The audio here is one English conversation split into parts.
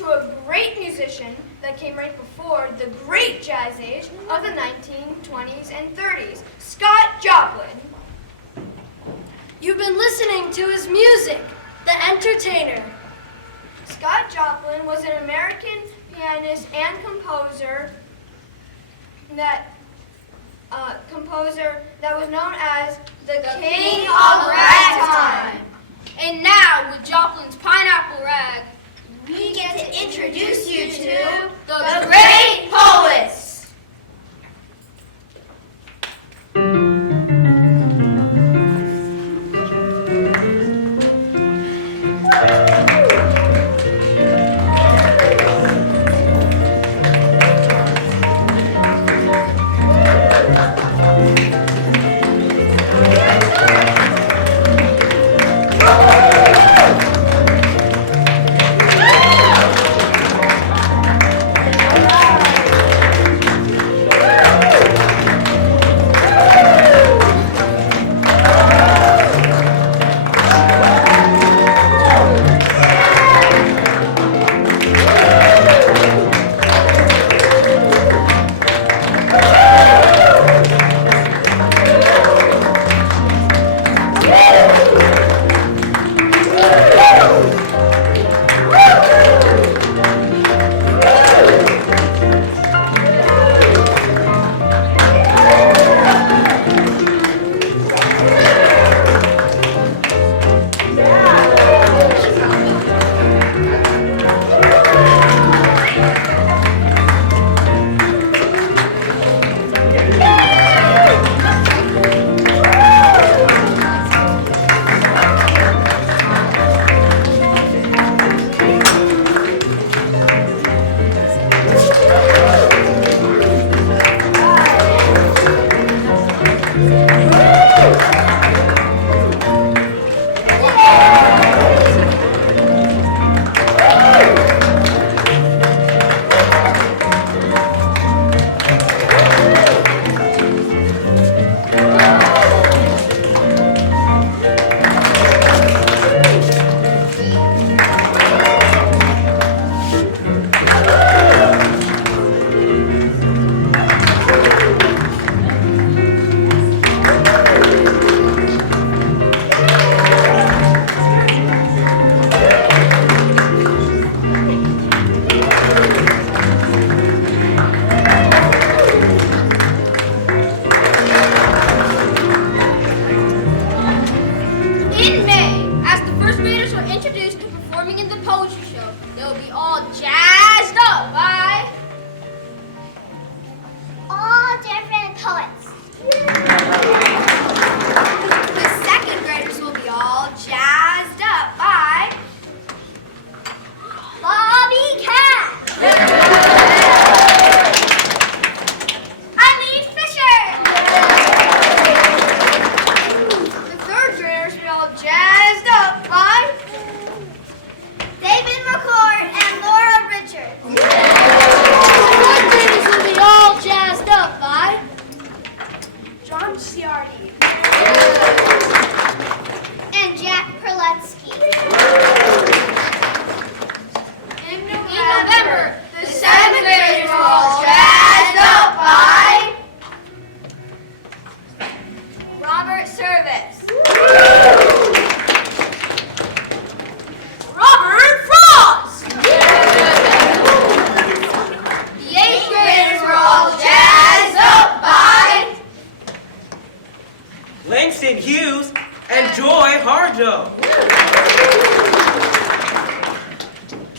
to a great musician that came right before the great jazz age of the 1920s and 30s, Scott Joplin. You've been listening to his music, The Entertainer. Scott Joplin was an American pianist and composer that was known as the King of Ragtime. And now, with Joplin's Pineapple Rag, We get to introduce you to the Great Poets.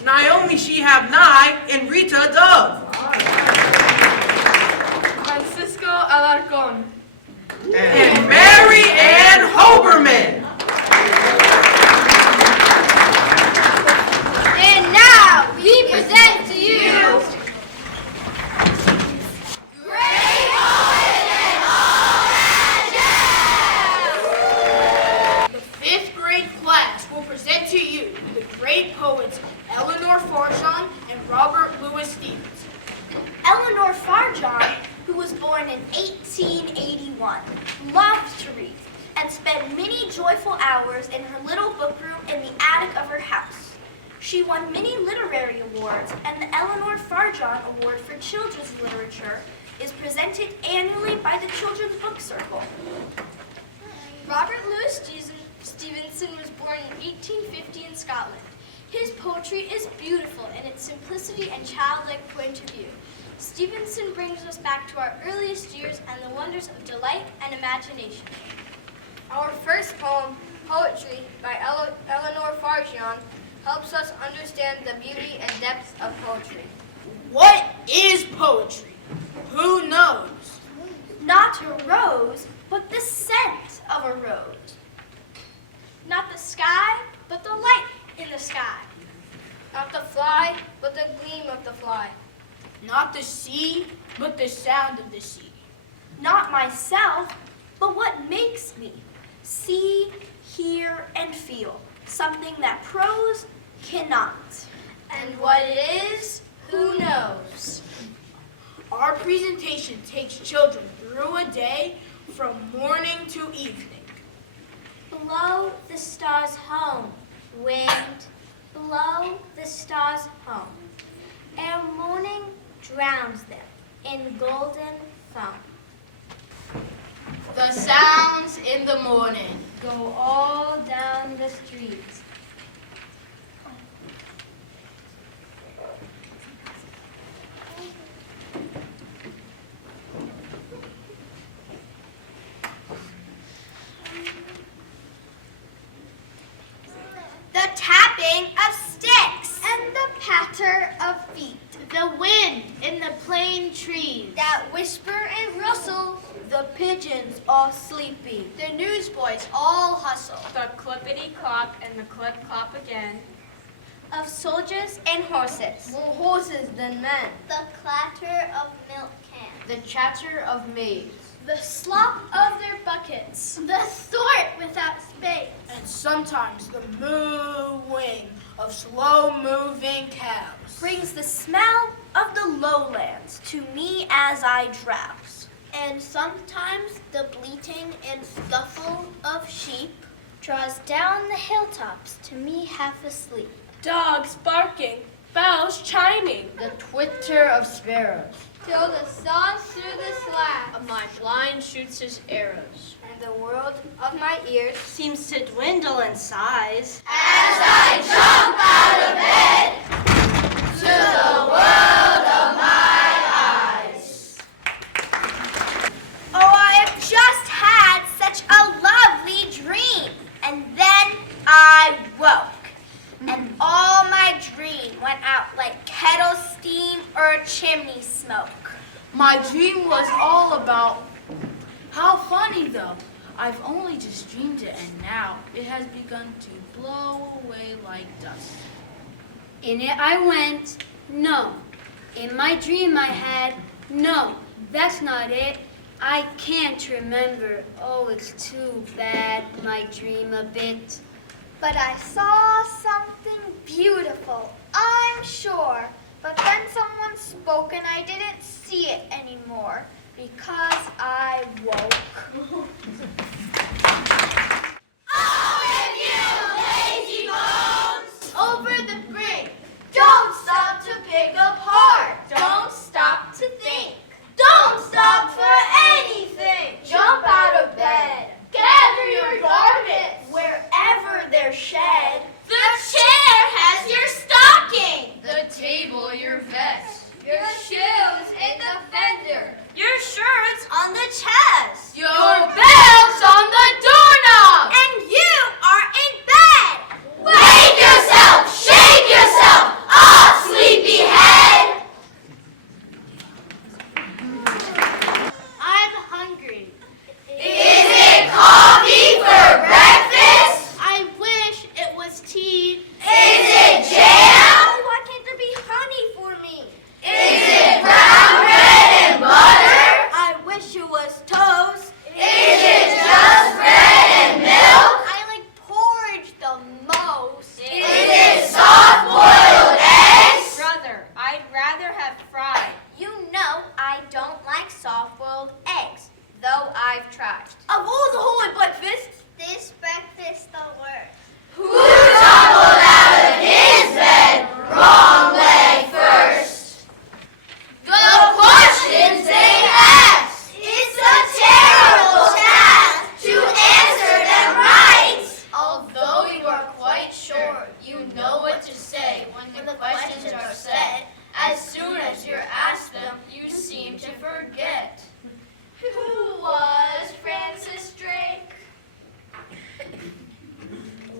Naomi she have nigh, and Rita dove. Francisco Alarcón. And Mary Ann Hoberman. And now we present to you Great Poet and All That Jazz! The 5th grade class will present to you the great poets Eleanor Farjeon and Robert Louis Stevens. Eleanor Farjeon, who was born in 1881, loved to read and spent many joyful hours in her little book room in the attic of her house. She won many literary awards, and the Eleanor Farjeon Award for Children's Literature is presented annually by the Children's Book Circle. Robert Louis Stevenson was born in 1850 in Scotland. His poetry is beautiful in its simplicity and childlike point of view. Stevenson brings us back to our earliest years and the wonders of delight and imagination. Our first poem, Poetry, by Eleanor Farjeon, helps us understand the beauty and depth of poetry. What is poetry? Who knows? Not a rose, but the scent of a rose. Not the sky, but the light in the sky. Not the fly, but the gleam of the fly. Not the sea, but the sound of the sea. Not myself, but what makes me see, hear, and feel something that prose cannot. And what it is, who knows? Our presentation takes children through a day from morning to evening. Blow the stars home, wind, blow the stars home. Ere morning drowns them in golden foam. The sounds in the morning. Go all down the streets. The tapping of sticks And the patter of feet The wind in the plane trees. that whisper and rustle. The pigeons all sleepy. The newsboys all hustle. The clippity-clop and the clip-clop again. Of soldiers and horses. More horses than men. The clatter of milk cans. The chatter of maids. The slop of their buckets. The sort without spades. And sometimes the mooing of slow-moving cows. Brings the smell of the lowlands to me as I drowse. And sometimes the bleating and scuffle of sheep draws down the hilltops to me half asleep. Dogs barking, bells chiming. The twitter of sparrows. Till the sun through the slats of my blind shoots his arrows. And the world of my ears Seems to dwindle in size. Oh, I have just had such a lovely dream. And then I woke. And all my dream went out like kettle steam or chimney smoke. My dream was all about... How funny, though. I've only just dreamed it, and now it has begun to blow away like dust. In it I went, no. In my dream I had, no, that's not it. I can't remember. Oh, it's too bad, my dream a bit. But I saw something beautiful, I'm sure. But then someone spoke and I didn't see it anymore because I woke. Over the brink. Don't stop to pick up heart. Don't stop to think. Don't stop for anything. Jump out of bed. Gather your garments wherever they're shed. The chair has your stocking. The table, your vest. Your shoes in the fender. Your shirt's on the chest. Your bells on the doorknob. And you are in bed. Wake yourself. Shake yourself. Off, sleepyhead. I'm hungry. Is it coffee for breakfast? I wish it was tea. Is it jam? Why can't there be honey for me? Is it brown bread and butter? I wish it was toast. Is it just bread and milk? I like porridge the most. Is it soft-boiled eggs? Brother, I'd rather have fried. You know I don't like soft-boiled eggs, though I've tried. Of all the holy breakfasts, This breakfast the worst. who tumbled out of his bed? said, wrong leg first. The questions they asked, it's a terrible task to answer them right. Although you are quite sure you know what to say when the questions are said, as soon as you're asked them, you seem to forget. Who was Francis Drake?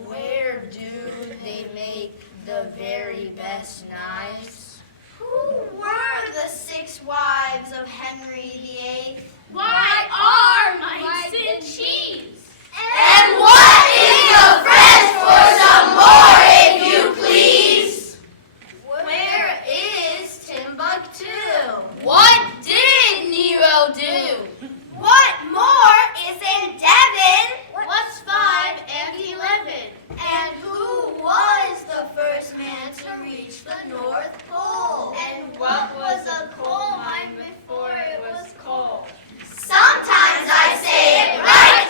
Where do they make the very best knives? Who were the 6 wives of Henry VIII? Why are mice and cheese? And what is the French for some more, if you please? Where is Timbuktu? What did Nero do? What more is in Devon? What's 5 and 11? And who was the first man to reach the North Pole? And what was a coal mine before it was coal? Sometimes I say it right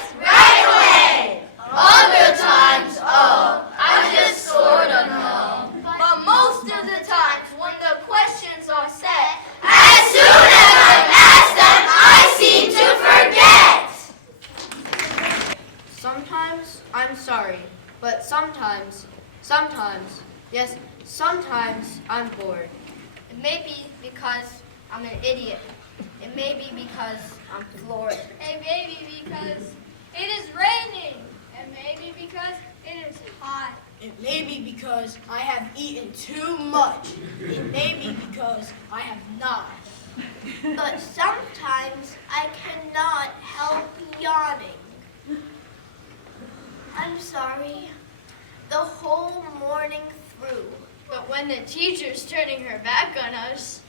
away. Other times, oh, I just sort of know. But most of the times when the questions are set, As soon as I'm asked them, I seem to forget. Sometimes I'm sorry, but sometimes, yes, sometimes I'm bored. it may be because I'm an idiot. It may be because I'm floored. It may be because it is raining. It may be because it is hot. It may be because I have eaten too much. It may be because I have not. But sometimes I cannot help yawning. I'm sorry. The whole morning through. But when the teacher's turning her back on us,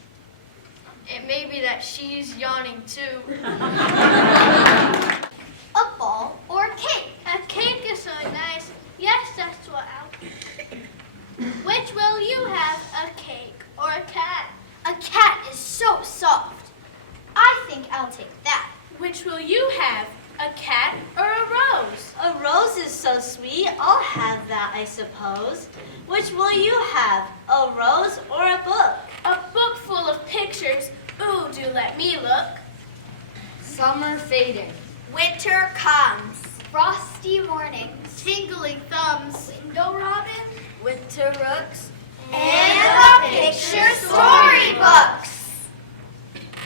it may be that she's yawning too. A ball or cake? A cake is so nice. Yes, that's what I'll. Which will you have, a cake or a cat? A cat is so soft. I think I'll take that. Which will you have, a cat or a rose? A rose is so sweet, I'll have that, I suppose. Which will you have, a rose or a book? A book full of pictures. Ooh, do let me look. Summer fading. Winter comes. Frosty mornings. Tingling thumbs. Window robin. Winter rooks. And the picture storybooks.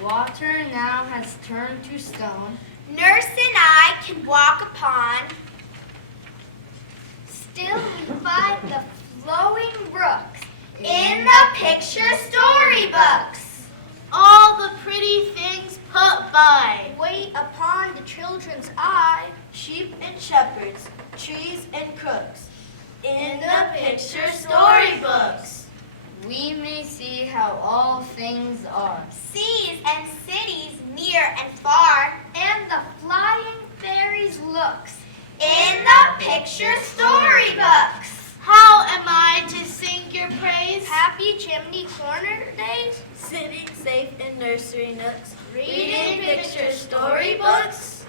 Water now has turned to stone. Nurse and I can walk upon. Still we find the flowing brooks In the picture storybooks. all the pretty things put by. Wait upon the children's eye. Sheep and shepherds, trees and crooks. In the picture storybooks. We may see how all things are. Seas and cities near and far. And the flying fairies' looks. In the picture storybooks. How am I to sing your praise? Happy chimney corner days. Sitting safe in nursery nooks. Reading picture storybooks.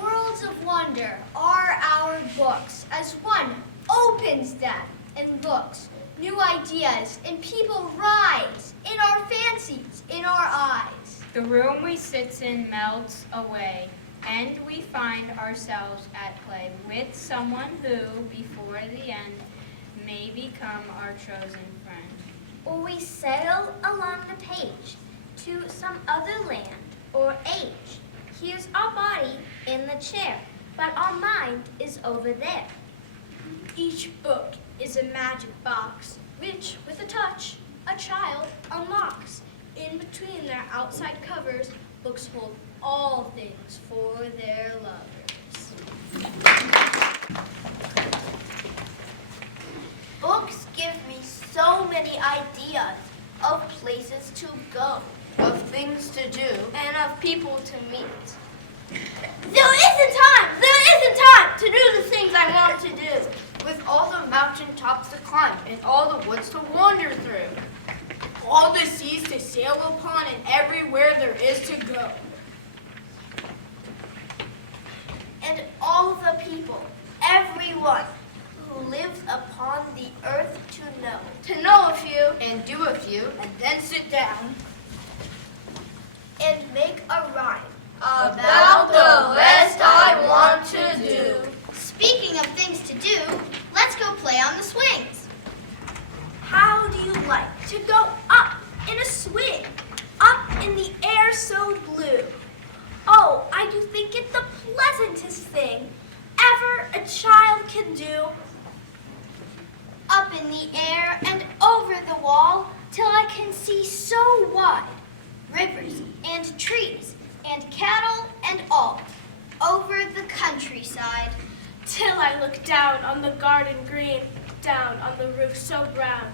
Worlds of wonder are our books, as one opens them and looks. New ideas and people rise in our fancies, in our eyes. The room we sit in melts away, and we find ourselves at play with someone who, before the end, may become our chosen friend. Or we sail along the page to some other land or age. Here's our body in the chair, but our mind is over there. Each book is a magic box, which, with a touch, a child unlocks. In between their outside covers, books hold all things for their lovers. Books give me so many ideas of places to go, Of things to do. and of people to meet. There isn't time to do the things I want to do. With all the mountain tops to climb and all the woods to wander through. All the seas to sail upon and everywhere there is to go. And all the people, everyone who who lives upon the earth to know. To know a few, And do a few. And then sit down. And make a rhyme. About the rest I want to do. Speaking of things to do, let's go play on the swings. How do you like to go up in a swing? Up in the air so blue. Oh, I do think it the pleasantest thing ever a child can do. Up in the air and over the wall till I can see so wide. Rivers and trees and cattle and all over the countryside. till I look down on the garden green, down on the roof so brown.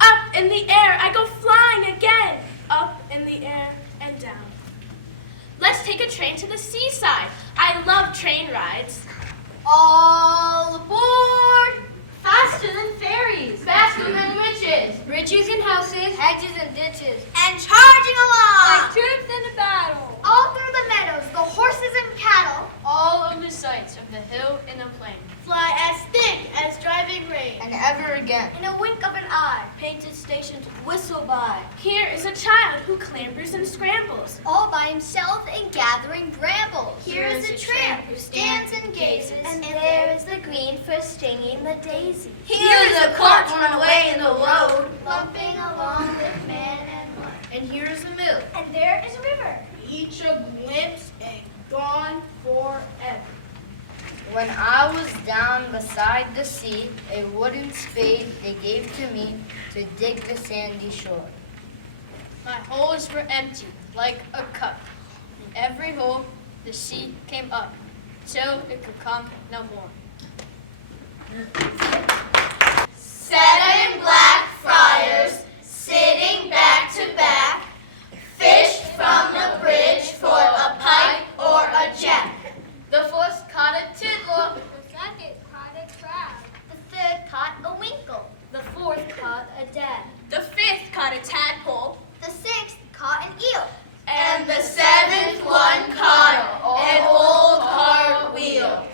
Up in the air, I go flying again, up in the air and down. Let's take a train to the seaside. I love train rides. All aboard! Faster than fairies. Faster than witches. Bridges and houses, Hedges and ditches. And charging along! Troops in a battle. All through the meadows, the horses and cattle. All of the sights of the hill and the plain. Fly as thick as driving rain. And ever again. In a wink of an eye, painted stations whistle by. Here is a child who clambers and scrambles. All by himself in gathering brambles. Here is a tramp who stands and gazes. And there is the green for stinging the daisy. Here is a cart run away in the road. Bumping along with man and woman. And here is a mill. And there is a river. Each a glimpse and gone forever. When I was down beside the sea, a wooden spade they gave to me to dig the sandy shore. My holes were empty, like a cup. In every hole, the sea came up, till it could come no more. 7 black friars, sitting back to back, fished from the bridge for a pike or a jack. The first caught a tiddler. The second caught a crab. The third caught a winkle. The fourth caught a dad. The fifth caught a tadpole. The 6th caught an eel. And the 7th one caught an old cartwheel.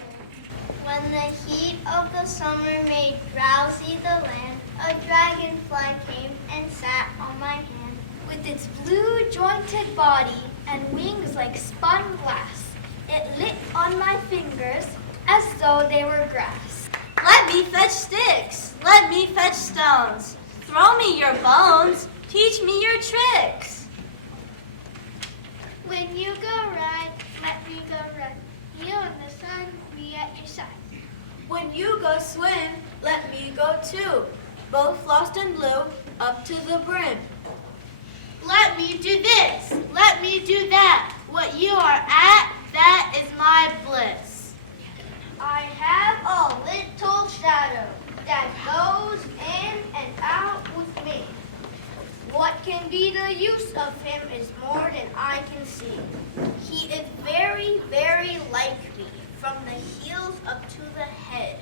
When the heat of the summer made drowsy the land, a dragonfly came and sat on my hand. With its blue jointed body and wings like spun glass, it lit on my fingers as though they were grass. Let me fetch sticks. Let me fetch stones. Throw me your bones. Teach me your tricks. When you go ride, let me go run. You and the sun, me at your side. When you go swim, let me go too. Both lost and blue, up to the brim. Let me do this. Let me do that. What you are at, that is my bliss. I have a little shadow that goes in and out with me. What can be the use of him is more than I can see. He is very, very like me, from the heels up to the head.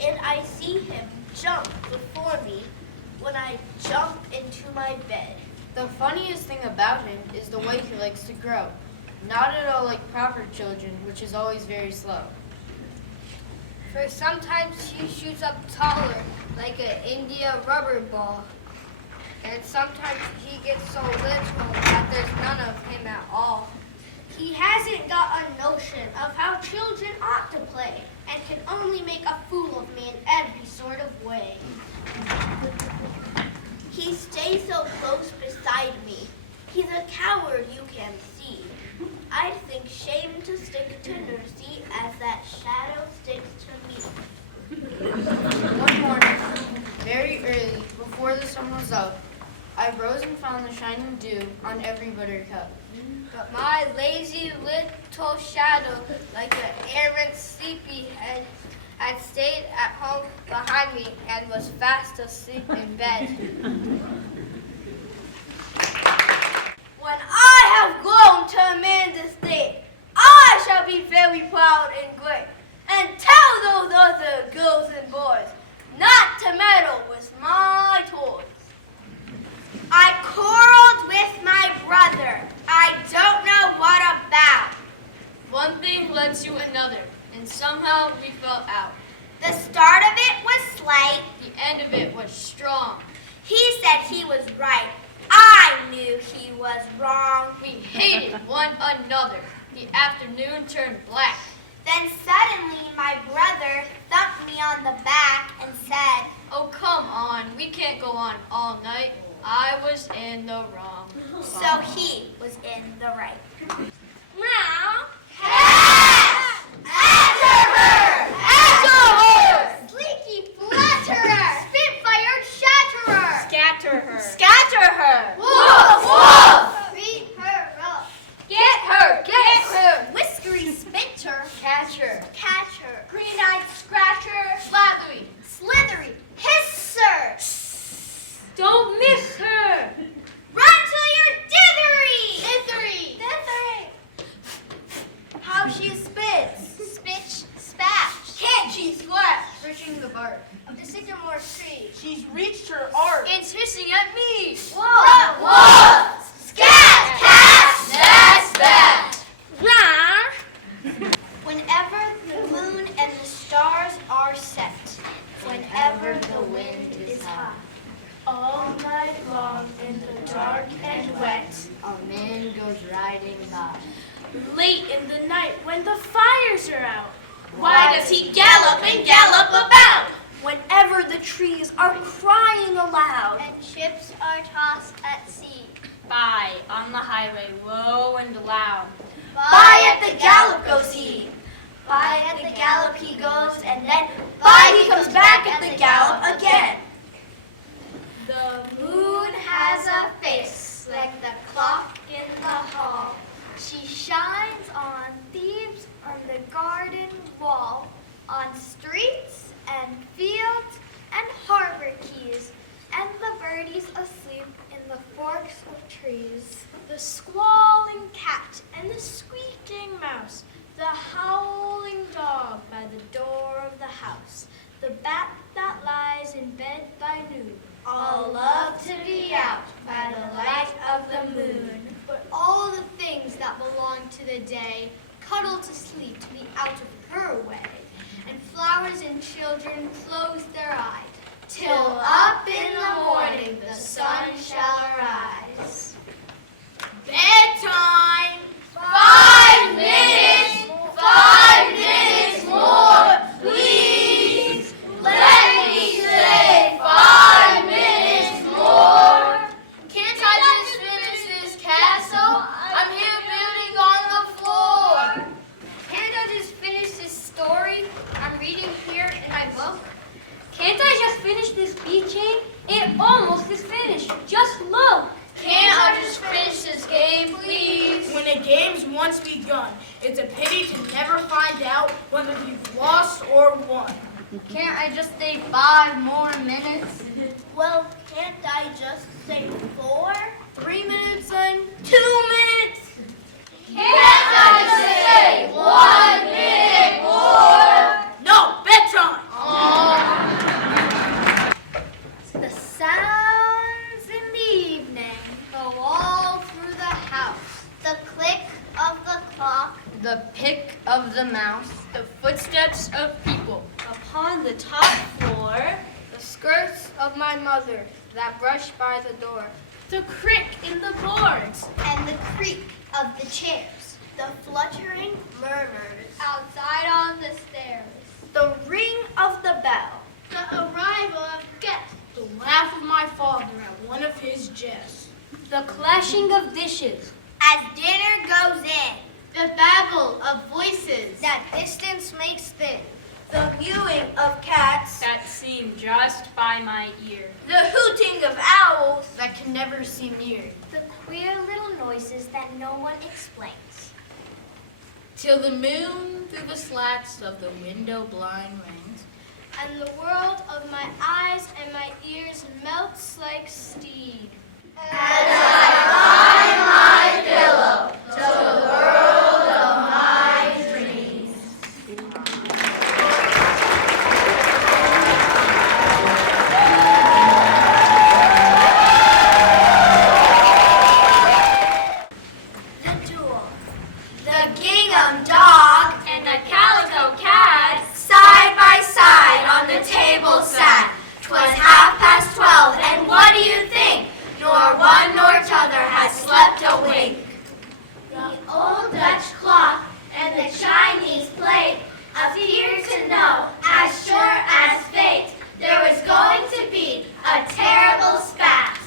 And I see him jump before me when I jump into my bed. The funniest thing about him is the way he likes to grow. Not at all like proper children, which is always very slow. For sometimes he shoots up taller, like an India rubber ball. And sometimes he gets so little that there's none of him at all. He hasn't got a notion of how children ought to play and can only make a fool of me in every sort of way. He stays so close beside me. He's a coward, you can see. I'd think shame to stick to Nursey as that shadow sticks to me. One morning, very early, before the sun was up, I rose and found the shining dew on every buttercup. But my lazy little shadow, like an errant sleepyhead, had stayed at home behind me and was fast asleep in bed. When I have grown to man's estate, I shall be very proud and great, and tell those other girls and boys not to meddle with my toys. I quarreled with my brother. I don't know what about. One thing led to another, and somehow we fell out. The start of it was was wrong. We hated one another. The afternoon turned black. Then suddenly my brother thumped me on the back and said, Oh, come on. We can't go on all night. I was in the wrong. so he was in the right. Meow. After her! Sleeky flatterer! Spitfire shatterer! Scatter her. Scatter her. Woof! Woof! Beat her up! Get her! Get her! Whiskery spinter! Catch her! Catch her! Green-eyed scratcher! Slathery! Slithery! Hisser! Don't miss her! Run till you're dithery! Dithery! Dithery! How she spits. Spitch, spatch! Can't she slash? Friction the bark. Of the sycamore tree! She's reached her arc. It's hissing at me! Woof! Woof! Scat! Cat! That's that! Whenever the moon and the stars are set, whenever the wind is high, All night long in the dark and wet. A man goes riding by. Late in the night when the fires are out. Why does he gallop and gallop about? Whenever the trees are crying aloud. and ships are tossed at sea, By on the highway, low and loud. By at the gallop goes he. by at the gallop he goes, and then By he comes back at the gallop again. the moon has a face like the clock in the hall. She shines on thieves on the garden wall, on streets and fields and harbor keys, and the birdies asleep in the forks of trees. The squalling cat and the squeaking mouse. The howling dog by the door of the house. The bat that lies in bed by noon. All love to be out by the light of the moon. But all the things that belong to the day cuddle to sleep to be out of her way. And flowers and children close their eyes, till up in the morning the sun shall arise. Bedtime! 5 minutes! 5 minutes more, please! Let me say 5 minutes more! Can't I just finish this castle? I'm here building on the floor. Can't I just finish this story I'm reading here in my book? Can't I just finish this beat chain? It almost is finished. Just look. Can't I just finish this game, please? When a game's once begun, it's a pity to never find out whether you've lost or won. Can't I just stay 5 more minutes? Well, can't I just say 4? 3 minutes and 2 minutes. Can't I just say 1 minute more? No, bedtime. The sounds in the evening go all through the house. The click of the clock, The pick of the mouse. The footsteps of people. Upon the top floor, The skirts of my mother that brush by the door. The crick in the boards. and the creak of the chairs. The fluttering murmurs outside on the stairs. The ring of the bell. The arrival of guests. The laugh of my father at one of his jests. The clashing of dishes. As dinner goes in. The babble of voices. That distance makes thin. the mewing of cats, That seem just by my ear. the hooting of owls, That can never seem near. The queer little noises that no one explains. Till the moon through the slats of the window blind rings. And the world of my eyes and my ears melts like steam. The duel. The gingham dog And the calico cat. side by side on the table sat. 'Twas 12:30, and what do you think? Nor one nor a wink. The old Dutch clock and the Chinese plate appeared to know, as sure as fate, there was going to be a terrible spat.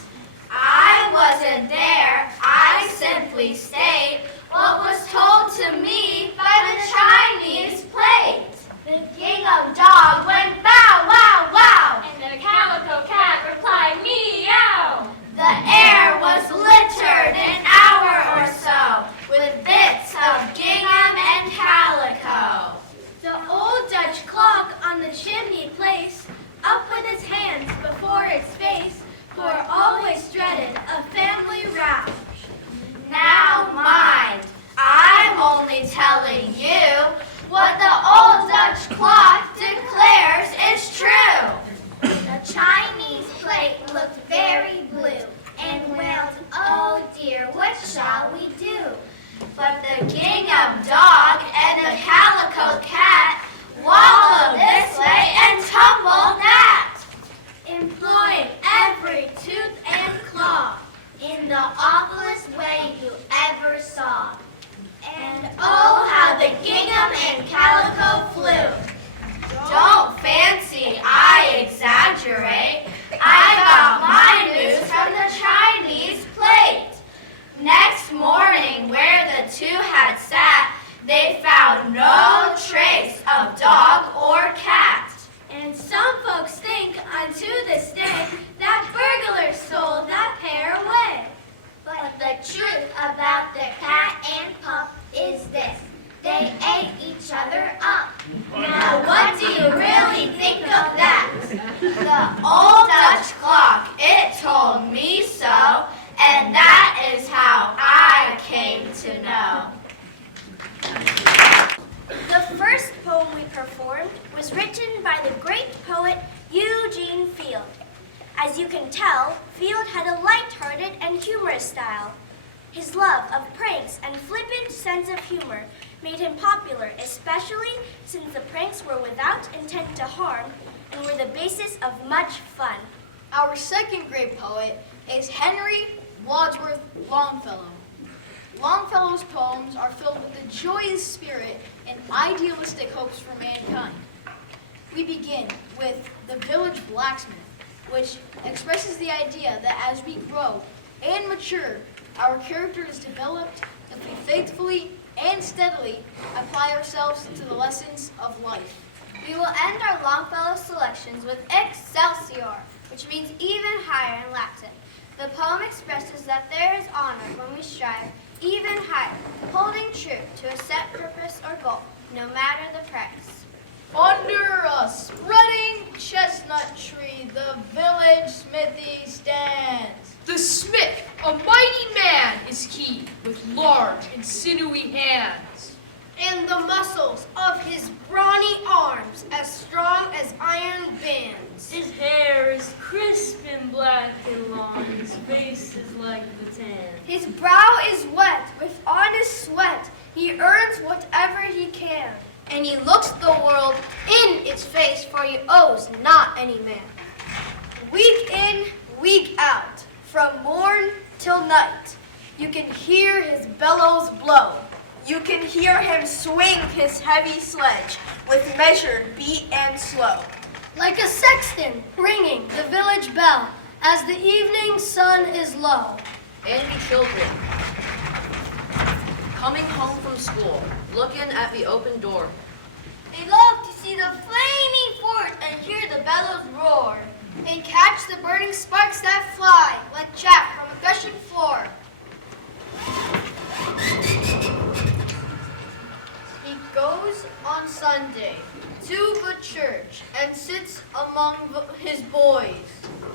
I wasn't there, I simply state what was told to me by the Chinese plate. The gingham dog went bow, wow, wow, and the calico cat replied meow. The air was littered an hour or so with bits of gingham and calico. The old Dutch clock on the chimney place, up with its hands before its face, for always dreaded a family row. Now mind, I'm only telling you what the old Dutch clock declares is true. The Chinese plate looked very blue and wailed, oh dear, what shall we do? But the gingham dog and the calico cat wallowed this way and tumbled that, employing every tooth and claw in the awfulest way you ever saw. And oh, how the gingham and calico flew. Don't fancy I exaggerate. I got my news from the Chinese plate. Next morning, where the two had sat, they found no trace of dog or cat. And some folks think unto this day that burglars stole that pair away. But the truth about the cat and pup is this: they ate each other up. Now what do you really think of that? The old Dutch clock, it told me so, and that is how I came to know. The first poem we performed was written by the great poet Eugene Field. As you can tell, Field had a light-hearted and humorous style. His love of pranks and flippant sense of humor made him popular, especially since the pranks were without intent to harm and were the basis of much fun. Our second great poet is Henry Wadsworth Longfellow. Longfellow's poems are filled with a joyous spirit and idealistic hopes for mankind. We begin with The Village Blacksmith, which expresses the idea that as we grow and mature, our character is developed if we faithfully and steadily apply ourselves to the lessons of life. We will end our Longfellow selections with Excelsior, which means even higher in Latin. The poem expresses that there is honor when we strive even higher, holding true to a set purpose or goal, no matter the price. Under a spreading chestnut tree, the village smithy stands. The smith, a mighty man, is he, with large and sinewy hands. And the muscles of his brawny arms as strong as iron bands. His hair is crisp and black and long, his face is like the tan. His brow is wet with honest sweat, he earns whatever he can. And he looks the world in its face, for he owes not any man. Week in, week out, from morn till night, you can hear his bellows blow. You can hear him swing his heavy sledge with measured beat and slow. Like a sexton ringing the village bell as the evening sun is low. And the children, coming home from school, looking at the open door. They love to see the flaming fort and hear the bellows roar. And catch the burning sparks that fly like chaff from a gushing floor. He goes on Sunday to the church and sits among his boys.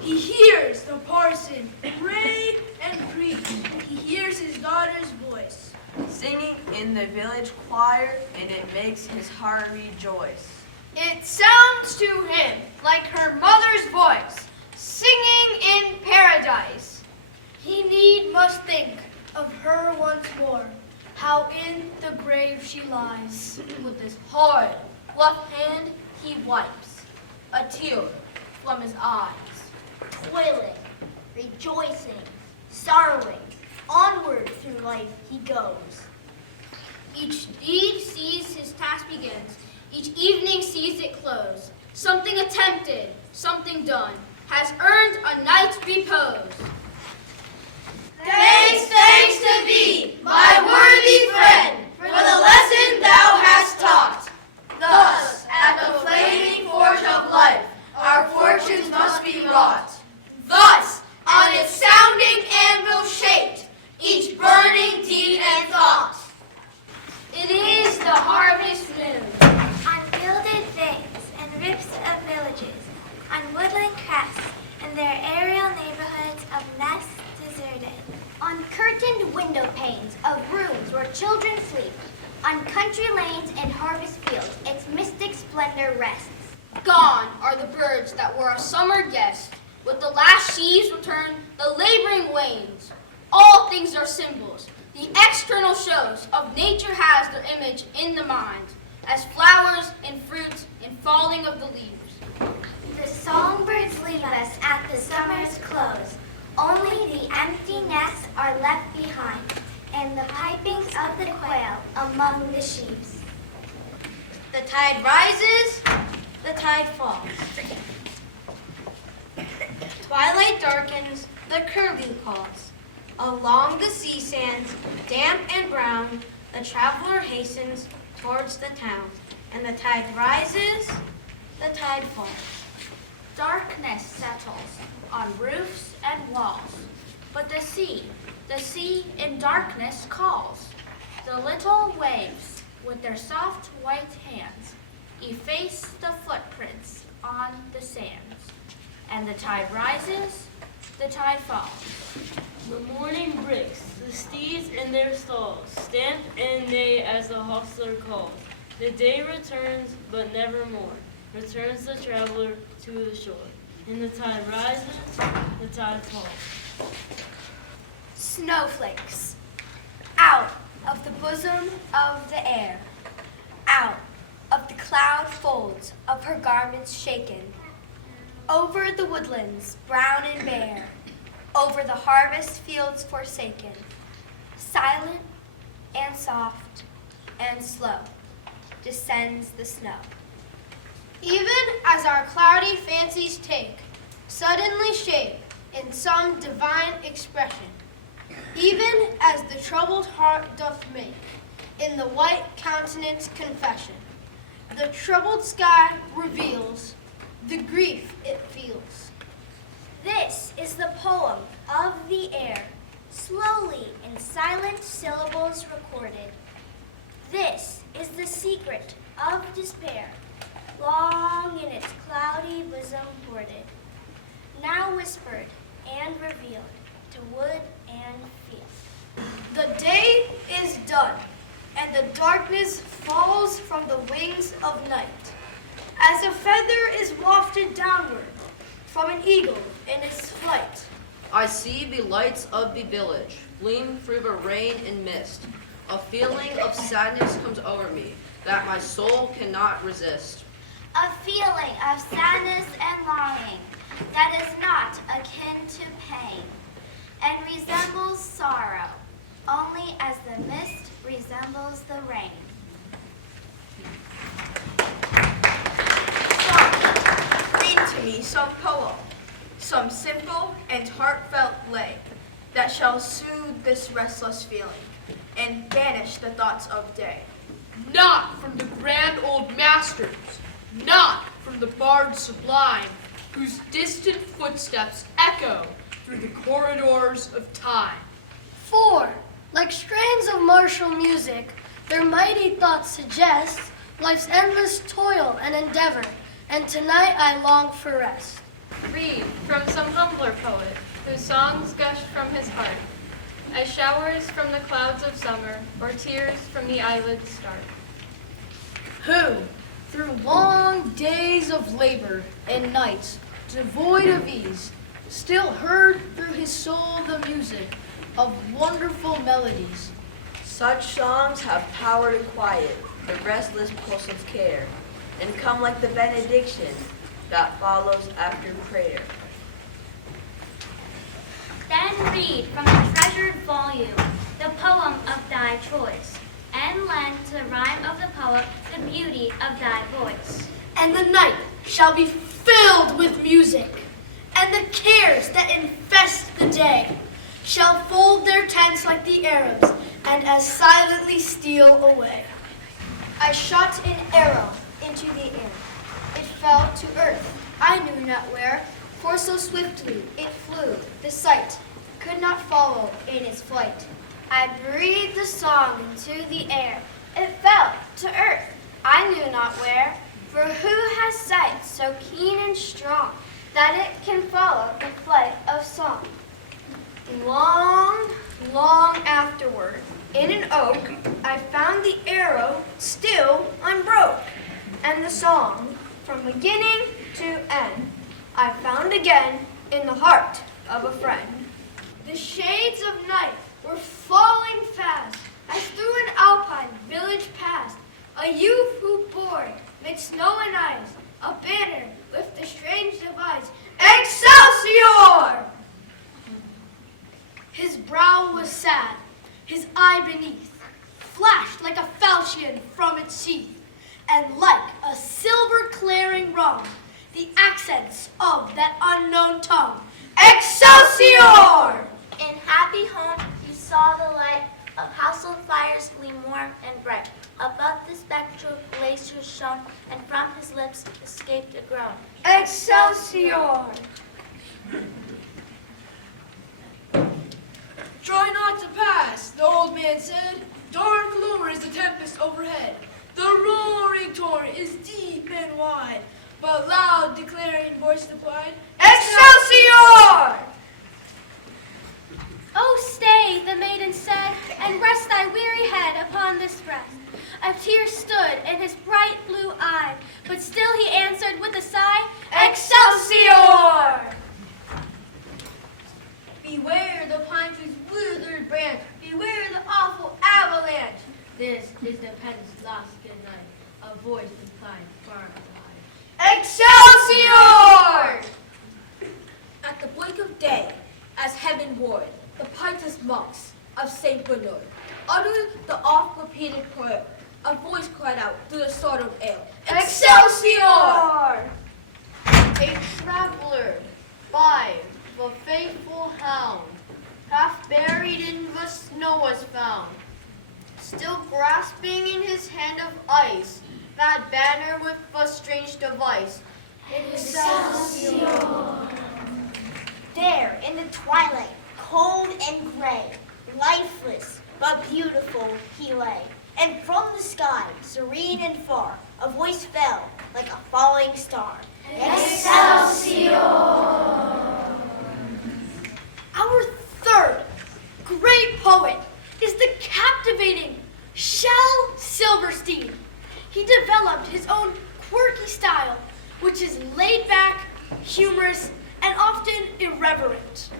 He hears the parson pray and preach. He hears his daughter's voice singing in the village choir, and it makes his heart rejoice. It sounds to him like her mother's voice, singing in paradise. He need must think of her once more, how in the grave she lies. with his hard left hand he wipes a tear from his eyes. Toiling, rejoicing, sorrowing, onward through life he goes. Each deed sees his task begins. Each evening sees it close. Something attempted, something done, has earned a night's repose. Thanks, thanks to thee, my worthy friend, for the lesson thou hast taught. Thus, at the flaming forge of life, our fortunes must be wrought. Thus, on its sounding anvil shaped, each burning deed and thought. It is the harvest moon. On gilded veins and rips of villages, on woodland crests and their aerial neighborhoods of nests deserted. On curtained window panes of rooms where children sleep, on country lanes and harvest fields, its mystic splendor rests. Gone are the birds that were a summer guest. With the last sheaves return, the laboring wanes. All things are symbols. The external shows of nature has their image in the mind, as flowers and fruits and falling of the leaves. The songbirds leave us at the summer's close. Only the empty nests are left behind, and the pipings of the quail among the sheaves. The tide rises, the tide falls. Twilight darkens, the curlew calls. Along the sea sands, damp and brown, the traveler hastens towards the town. And the tide rises, the tide falls. Darkness settles on roofs and walls, but the sea in darkness calls. The little waves, with their soft white hands, efface the footprints on the sands. And the tide rises, the tide falls. The morning breaks, the steeds in their stalls stamp and neigh as the hostler calls. The day returns, but nevermore returns the traveler to the shore. And the tide rises, the tide falls. Snowflakes, out of the bosom of the air, out of the cloud folds of her garments shaken, over the woodlands brown and bare, over the harvest fields forsaken, silent and soft and slow descends the snow. Even as our cloudy fancies take suddenly shape in some divine expression, even as the troubled heart doth make in the white countenance confession, the troubled sky reveals the grief it feels. This is the poem of the air, slowly in silent syllables recorded. This is the secret of despair, long in its cloudy bosom hoarded, now whispered and revealed to wood and field. The day is done, and the darkness falls from the wings of night, as a feather is wafted downward from an eagle in its flight. I see the lights of the village gleam through the rain and mist. A feeling of sadness comes over me that my soul cannot resist. A feeling of sadness and longing that is not akin to pain and resembles sorrow, only as the mist resembles the rain. Read to me some poem, some simple and heartfelt lay that shall soothe this restless feeling and banish the thoughts of day. Not from the grand old masters, not from the bards sublime, whose distant footsteps echo through the corridors of time. For, like strands of martial music, their mighty thoughts suggest life's endless toil and endeavor, and tonight I long for rest. Read from some humbler poet, whose songs gush from his heart, as showers from the clouds of summer, or tears from the eyelids start. Who, through long days of labor and nights devoid of ease, still heard through his soul the music of wonderful melodies. Such songs have power to quiet the restless pulse of care and come like the benediction that follows after prayer. Then read from the treasured volume the the poem of thy choice, and lend to the rhyme of the poet the beauty of thy voice. And the night shall be filled with music, and the cares that infest the day shall fold their tents like the Arabs, and as silently steal away. I shot an arrow into the air. It fell to earth, I knew not where, for so swiftly it flew, the sight could not follow in its flight. I breathed the song into the air. It fell to earth, I knew not where. For who has sight so keen and strong that it can follow the flight of song? Long, long afterward, in an oak, I found the arrow still unbroke, and the song, from beginning to end, I found again in the heart of a friend. The shades of night were falling fast, as through an alpine village passed a youth who bore, mid snow and ice, a banner with the strange device, Excelsior! His brow was sad, his eye beneath flashed like a falchion from its sheath, and like a silver claring rung, the accents of that unknown tongue, Excelsior! In happy home he saw the light of household fires gleam warm and bright. Above the spectral glacier shone, and from his lips escaped a groan. Excelsior! Try not to pass, the old man said. Dark lowers the tempest overhead. The roaring torrent is deep and wide, but loud declaring voice replied, Excelsior! Oh, stay, the maiden said, and rest thy weary head upon this breast. A tear stood in his bright blue eye, but still he answered with a sigh, Excelsior! Beware the pine tree's withered branch. Beware the awful avalanche. This is the peasant's last good night. A voice replied far and wide. Excelsior! At the break of day, as heaven warred, the pietist monks of St. Bernard uttered the oft-repeated prayer. A voice cried out through the sorrowed air, Excelsior! A traveler by the faithful hound, half buried in the snow was found, still grasping in his hand of ice that banner with a strange device. Excelsior! There in the twilight, cold and gray, lifeless but beautiful he lay. And from the sky, serene and far, a voice fell like a falling star. Excelsior! Our third great poet is the captivating Shel Silverstein. He developed his own quirky style, which is laid back, humorous, and often irreverent.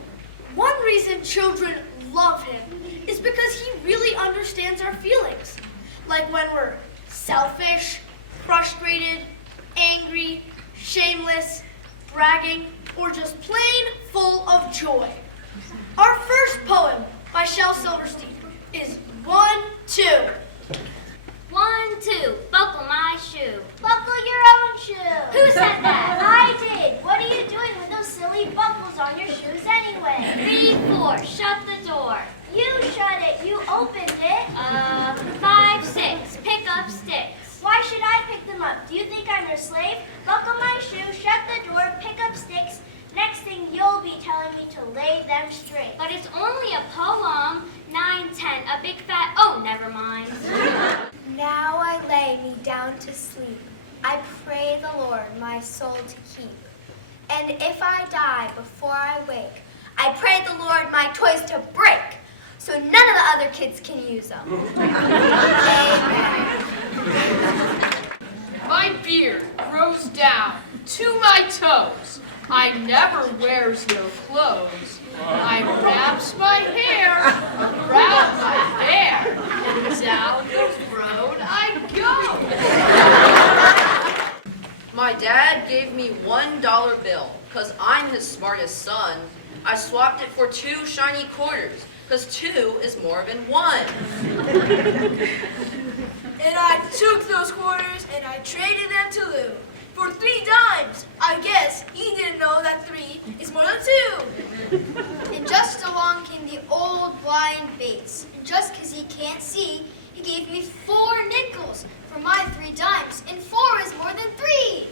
One reason children love him is because he really understands our feelings, like when we're selfish, frustrated, angry, shameless, bragging, or just plain full of joy. Our first poem by Shel Silverstein is 1, 2. 1, 2, buckle my shoe. Buckle your own shoe. Who said that? I did. What are you doing with those silly buckles on your shoes anyway? 3, 4, shut the door. You shut it. You opened it. 5, 6, pick up sticks. Why should I pick them up? Do you think I'm your slave? Buckle my shoe, shut the door, pick up sticks. Next thing you'll be telling me to lay them straight. But it's only a poem. 9, 10, a big fat, oh, never mind. Now I lay me down to sleep. I pray the Lord my soul to keep. And if I die before I wake, I pray the Lord my toys to break, so none of the other kids can use them. Amen. My beard grows down to my toes. I never wears no clothes. I wraps my hair around my bear. Down the road I go. My dad gave me $1 bill, 'cause I'm his smartest son. I swapped it for 2 shiny quarters. 'cause 2 is more than 1. And I took those quarters and I traded them to Lou for 3 dimes. I guess he didn't know that 3 is more than 2. And just along came the old blind Bates. And just 'cause he can't see, he gave me 4 nickels for my 3 dimes. And 4 is more than 3.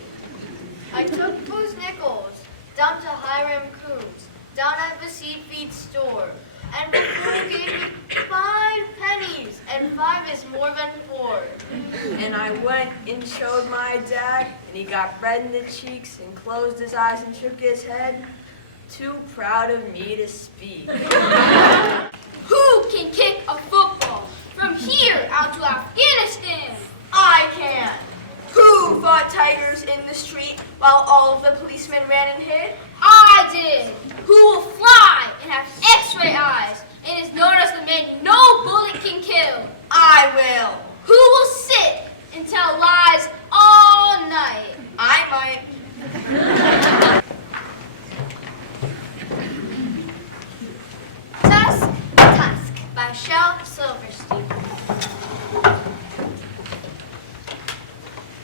I took those nickels down to Hiram Coombs, down at the seed feed store. And the fool gave me 5 pennies, and 5 is more than 4. And I went and showed my dad, and he got red in the cheeks and closed his eyes and shook his head, too proud of me to speak. Who can kick a football from here out to Afghanistan? I can. Who fought tigers in the street while all of the policemen ran and hid? I did. Who will fly and have X-ray eyes and is known as the man no bullet can kill? I will. Who will sit and tell lies all night? I might. Tusk, Tusk by Shel Silverstein.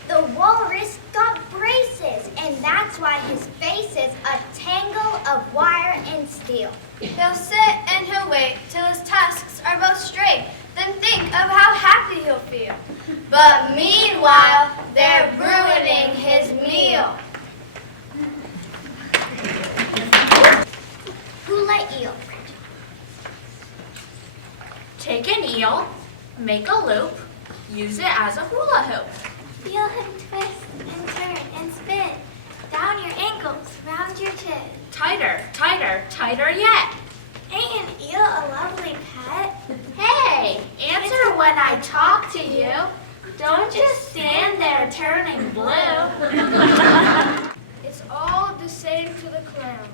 The walrus got braces, and that's why his face is a tangle of wire and steel. He'll sit and he'll wait till his tusks are both straight, then think of how happy he'll feel. But meanwhile, they're ruining his meal. Hula eel. Take an eel, make a loop, use it as a hula hoop. Feel him twist and turn and spin. Down your ankles, round your chin. Tighter, tighter, tighter yet. Ain't an eel a lovely pet? Hey, answer when I talk to you. Don't just stand there turning blue. It's all the same to the clown.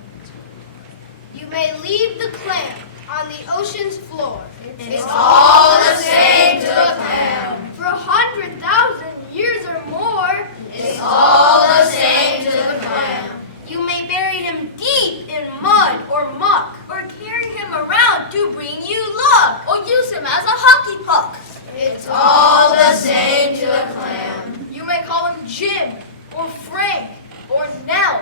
You may leave the clam on the ocean's floor. It's all the same to the clam. For 100,000 years or more. It's all the same to the clam. You may bury him deep in mud or muck, or carry him around to bring you luck, or use him as a hockey puck. It's all the same to the clam. You may call him Jim, or Frank, or Nell.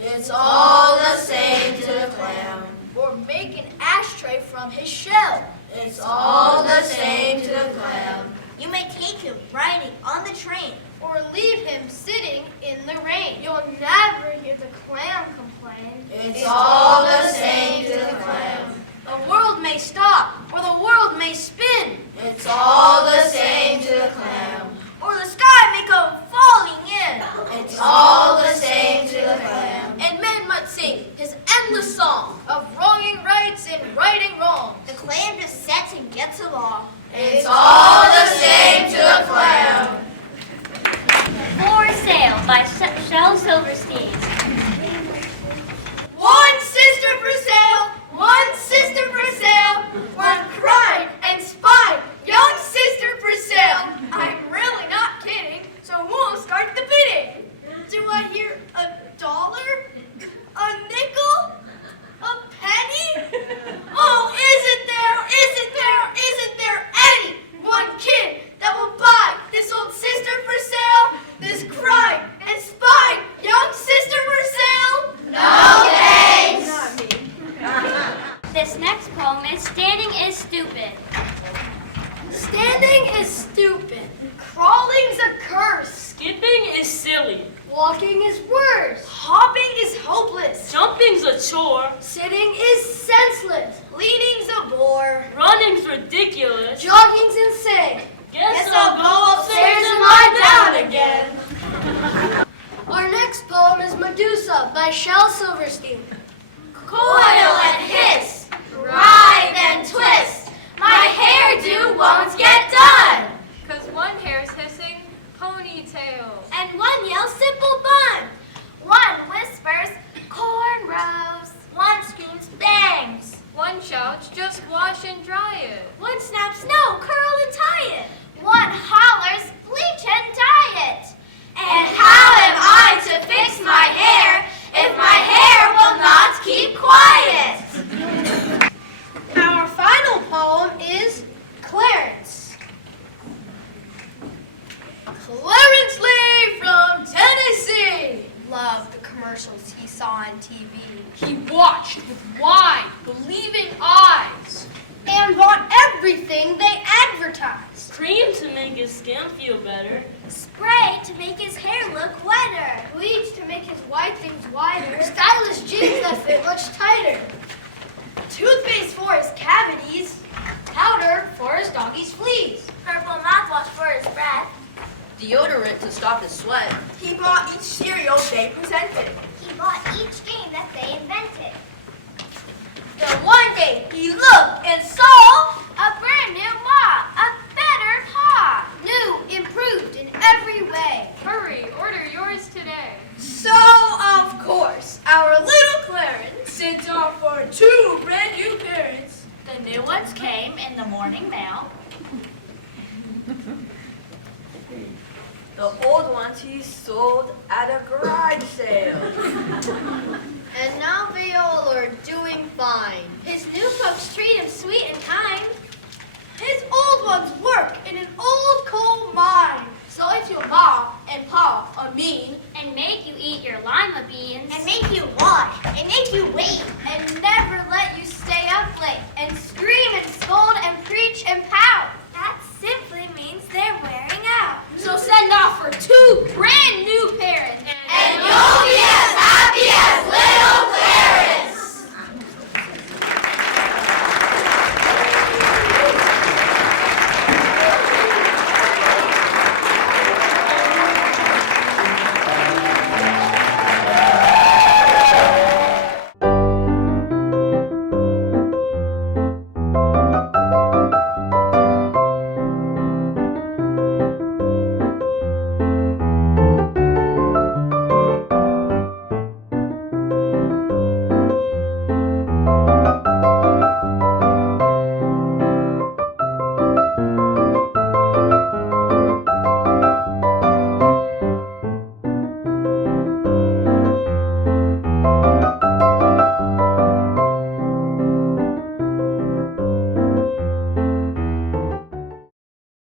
It's all the same to the clam. Or make an ashtray from his shell. It's all the same to the clam. You may take him riding on the train. Or leave him sitting in the rain. You'll never hear the clam complain. It's all the same to the clam. The world may stop, or the world may spin. It's all the same to the clam. Or the sky may come falling in. It's all the same to the clam. And men might sing his endless song of wronging rights and righting wrongs. The clam just sets and gets along. It's all the same to the clam. For Sale by Shel Silverstein. One sister for sale, one sister for sale, one cried and spied, young sister for sale. I'm really not kidding, so we'll start the bidding. Do I hear $1? A nickel? A penny? Oh, isn't there any one kid that will buy this old sister for sale? This cried and spied young sister for sale? No thanks. This next poem is Standing is Stupid. Standing is stupid. Crawling's a curse. Skipping is silly. Walking is worse. Hopping is hopeless. Jumping's a chore. Sitting is senseless. Leaning's a bore. Running's ridiculous. Jogging's insane. Guess I'll go upstairs and lie down again. Our next poem is Medusa by Shel Silverstein. Coil and hiss, writhe and twist. My hairdo won't get done. 'Cause one hair's hissing, ponytail. And one yells simple bun. One whispers cornrows. One screams bangs. One shouts, just wash and dry it. One snaps no, curl and tie it. One hollers bleach and dye it. And how am I to fix my hair if my hair will not keep quiet? Our final everything they advertise. Cream to make his skin feel better. Spray to make his hair look wetter. Bleach to make his white things whiter. Stylish jeans that fit much tighter. Toothpaste for his cavities. Powder for his doggy's fleas. Purple mouthwash for his breath. Deodorant to stop his sweat. He bought each cereal they presented. He bought each game that they invented. Then one day he looked and saw A brand new mop, a better paw. new, improved in every way. Hurry, order yours today. So, of course, our little Clarence sent off for 2 brand new parents. The new ones came in the morning mail. The old ones he sold at a garage sale. And now they all are doing fine. His new folks treat him sweet and kind.